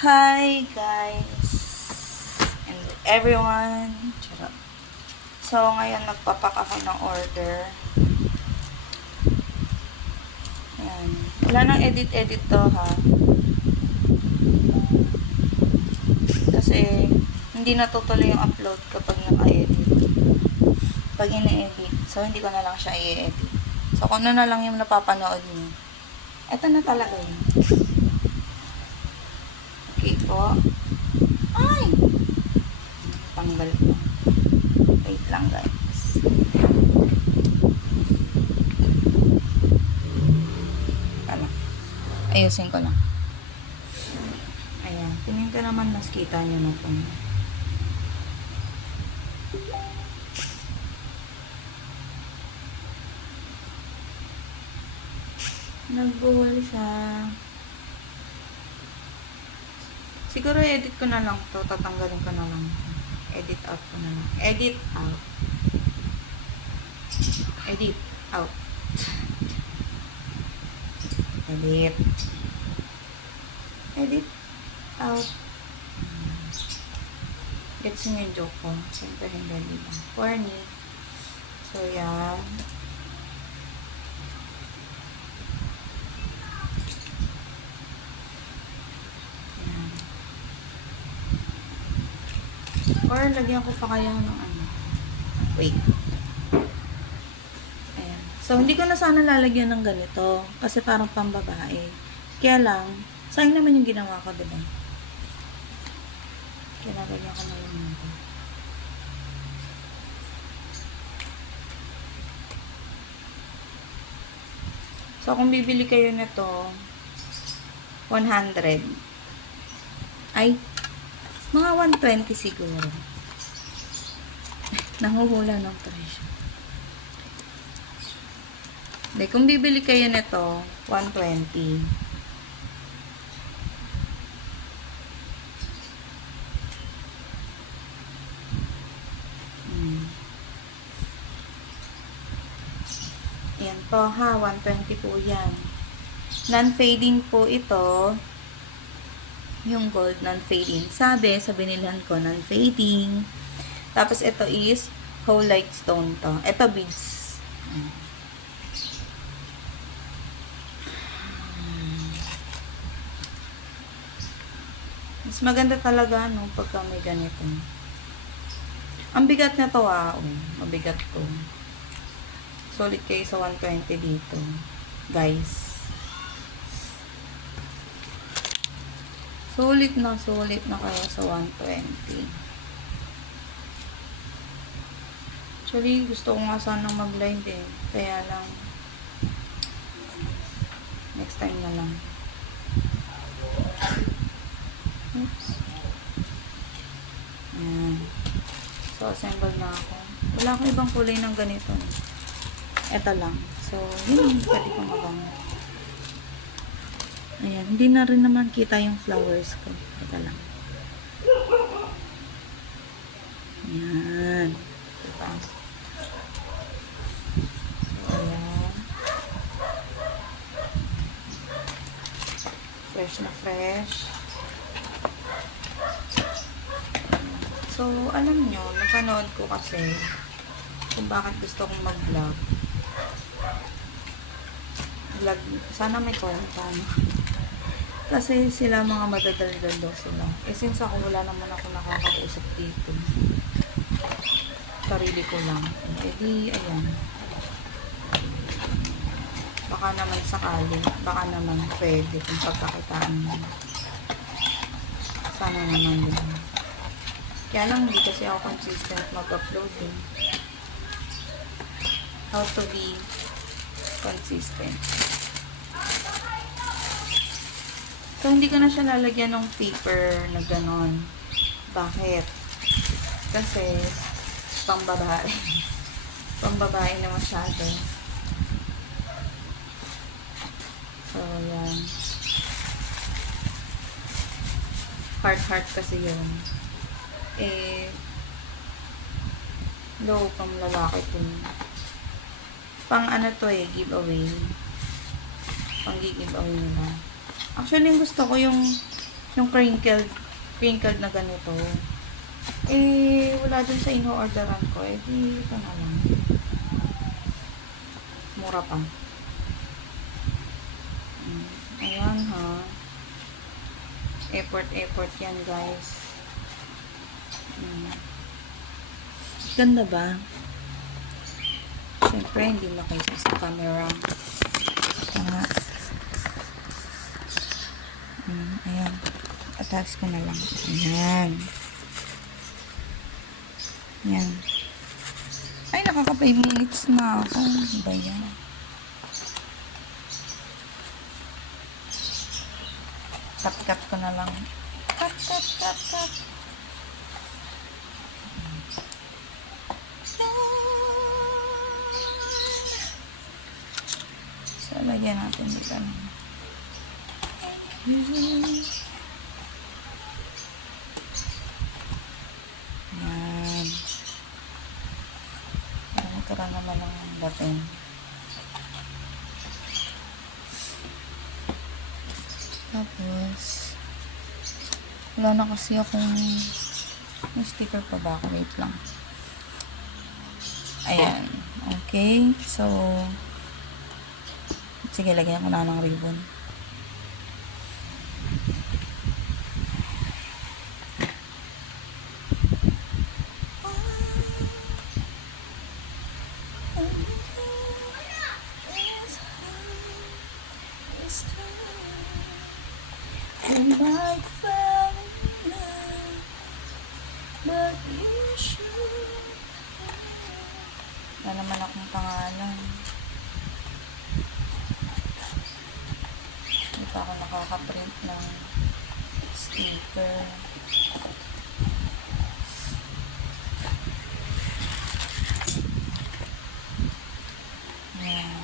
Hi guys and everyone. Charot. So ngayon nagpapak ako ng order. Ayan. Wala nang edit to ha. Kasi hindi natutuloy yung upload kapag naka-edit. Pag ina-edit. So hindi ko na lang siya i-edit. So kung ano na lang yung napapanood niyo. Ito na talaga yun. Okay po. Ay! Tanggal ko. Wait lang guys. Ano? Ayusin ko na. Ayan. Tingin ko naman mas kita nyo na po. Nagbuhol siya. Siguro edit ko na lang to. Tatanggalin ko na lang. Edit out ko na lang. Edit out. Edit out. Edit. Edit out. Gets nyo yung joke ko. Siyempre hindi diba? Corny. So yan. Or lagyan ko pa kaya ng ano. Wait. Ayan. So, hindi ko na sana lalagyan ng ganito. Kasi parang pambabae. Kaya lang, sayang naman yung ginawa ko, diba? Kaya lalagyan ko na lang nito. So, kung bibili kayo nito, 100. Ay, mga 120 siguro. Nahuhula ng presyo. Hindi, kung bibili kayo nito, 120. Ayan po ha, 120 po yan. Non-fading po ito. Yung gold non-fading. Sabi sa binilhan ko, non-fading. Tapos ito is whole light stone to. Ito beads. Mas maganda talaga no pagka may ganito. Ang bigat na to mabigat to. Solid kayo sa 120 dito. Guys. Sulit na kayo sa 120. Actually, gusto ko nga sanang mag-live eh. Kaya lang, next time na lang. Oops. Ayan. So, assemble na ako. Wala akong ibang kulay ng ganito. Ito lang. So, yun yung pwede kong magamit. Ayan, hindi na rin naman kita yung flowers ko. Ito lang. Ayan. Diba? So, ayan. Fresh na fresh. So, alam nyo, napanood ko kasi kung bakit gusto kong mag-vlog. Sana may kwenta, no? Kasi sila mga madadaldal daw sila. Eh since ako wala naman ako nakakausap dito. Sarili ko lang. Eh di, ayan. Baka naman sakali. Baka naman pwede kung pagkakitaan mo. Sana naman din. Kaya lang hindi kasi ako consistent mag-upload eh. How to be consistent. So, hindi ko na siya lalagyan ng paper na ganon. Bakit? Kasi, pangbabae. Pangbabae na masyado. So, yan. Heart kasi yun. Eh, low pang lalaki to. Pang ano to eh, giveaway. Pang giveaway nila. Actually, gusto ko yung Yung crinkled na ganito. Eh, wala dun sa ino-orderan ko. Eh, di ito na lang. Mura pa. Ayan ha. Effort yan, guys. Ganda ba? Siyempre, hindi makita sa camera. Nga. Ayan. Attach ko na lang. Ayan. Ayan. Ay, nakaka 5 minutes na ako. Ano ba yan? Cut ko na lang. Cut. So, lagyan natin dito. Yan. Nagkaroon naman ng dating. Tapos, wala na kasi akong may sticker pa ba ako? Wait lang. Ayan. Okay. So, sige, lagyan ko na ng ribbon. And I fell in love, but you should. Wala naman akong pangalan. Hindi pa ako nakaka-print ng sticker. Yan.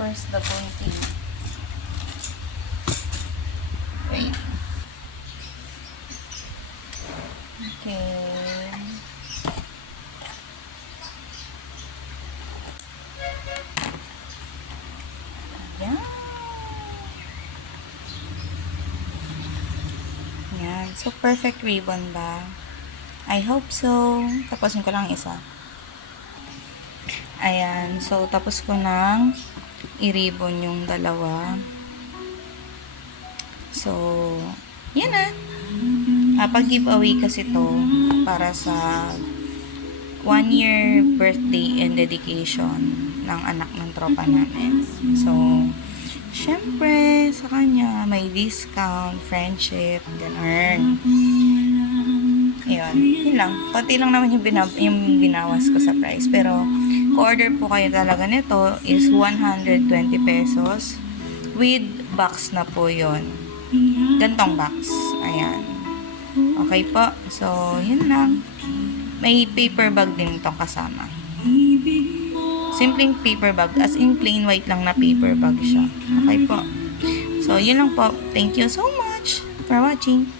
First, the pointing. Wait. Okay. Ayan. Ayan. So, perfect ribbon ba? I hope so. Tapusin ko lang isa. Ayan. So, tapos ko nang i-ribbon yung dalawa. So, yan na. Pag-giveaway kasi to para sa 1-year birthday and dedication ng anak ng tropa namin. So, syempre, sa kanya, may discount, friendship, gano'n. Ayun, yun lang. Konti lang naman yung binawas ko sa price. Pero, order po kayo talaga nito is 120 pesos with box na po yon. Gantong box. Ayan. Okay po. So, yun lang. May paper bag din itong kasama. Simpleng paper bag. As in, plain white lang na paper bag siya. Okay po. So, yun lang po. Thank you so much for watching.